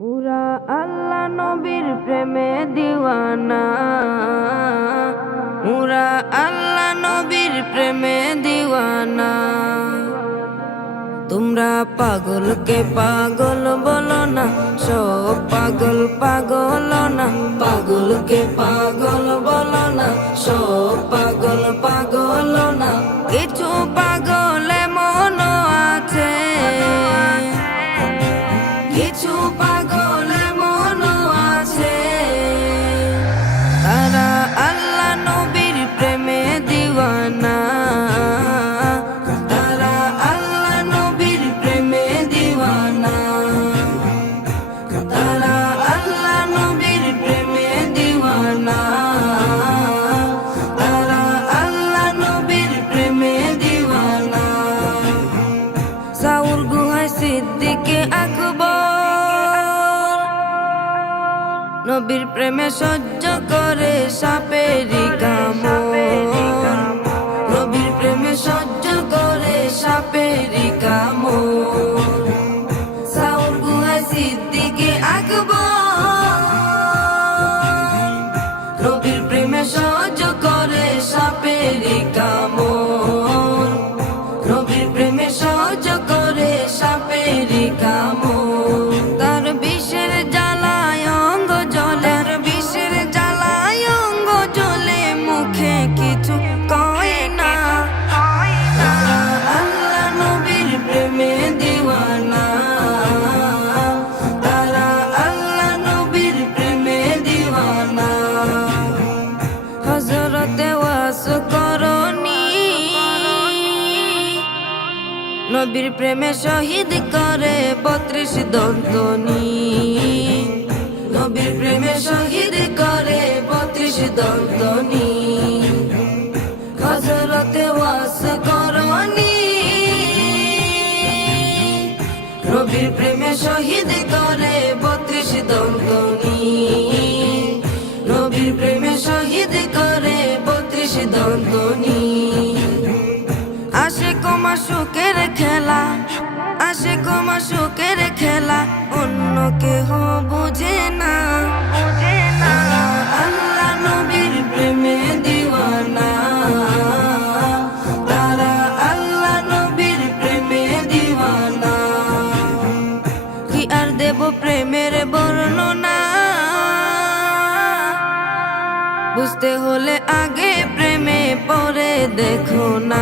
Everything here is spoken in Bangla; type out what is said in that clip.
পুরা আল্লাহ নবীর প্রেমে দিওয়ানা, পুরা আল্লাহ নবীর প্রেমে দিওয়ানা। তোমরা পাগলকে পাগল বলো না, সব পাগল পাগল না। পাগলকে পাগল বলো না, সব পাগল পাগল না। কিছু পাগল এমন আছে, কিছু পাগল এমন আছে, তারা আল্লাহ নবীর প্রেমে দিওয়ানা, তারা আল্লাহ নবীর প্রেমে দিওয়ানা, তারা আল্লাহ নবীর প্রেমে দিওয়ানা, তারা আল্লাহ নবীর প্রেমে দিওয়ানা। সাউর গুহায় সিদ্দিকে আকবর নবীর প্রেমে সহ্য করে সাপেরি কামড়, নবীর প্রেমে সহ্য করে সাপেরি কামড়। সাউর গুহায় সিদ্দিকে আকবর নবীর প্রেমে সহ্য করে সাপেরি কামড়, নবীর প্রেমে সহ্য করে সাপেরি কামড়। তার বিষের জ্বালায় অঙ্গ জ্বলে, তার বিষের জ্বালায় অঙ্গ জ্বলে, মুখে কিছু কয় না। তারা আল্লাহ নবীর প্রেমে দিওয়ানা, তারা আল্লাহ নবীর প্রেমে দিওয়ানা। হযরতে ওয়াস করনি নবীর প্রেমে শহীদ করে 32 দন্তনি, নবীর প্রেমে শহীদ করে 32 দন্তনি। হযরতে ওয়াস করনি নবীর প্রেমে শহীদ করে 32 দন্তনি, নবীর প্রেমে শহীদ করে 32 দন্তনি। আশিক মাশুকের খেলা, আশিক মাশুকের খেলা অন্য কেহ বুঝে না। আল্লাহ নবীর প্রেমে দিওয়ানা, তারা আল্লাহ নবীর প্রেমে দিওয়ানা। কি আর দেব প্রেমের বর্ণনা, বুঝতে হলে আগে প্রেমে পরে দেখো না।